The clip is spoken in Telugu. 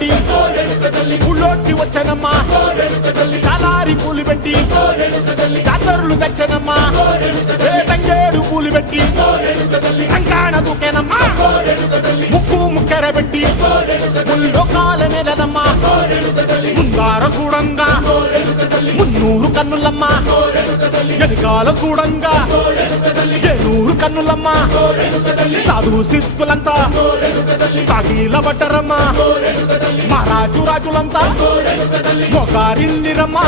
పెట్టి ఊళ్ళోకి వచ్చనమ్మా చాలారి పూలు పెట్టి జాతరులు తెచ్చనమ్మా తంగేడు పూలు పెట్టి కంకాణ దూకేనమ్మా ముక్కు ముక్కెర పెట్టి ముల్లోకాల నెలనమ్మా ముందార చూడంగా మున్నూరు కన్నులమ్మా వెనకాల చూడంగా ఏనూరు కన్నులమ్మా సాధు శిస్తులంతా సాగిల పడ్డరమ్మా మహారాజు రాజులంతా మొగారిందిరమ్మా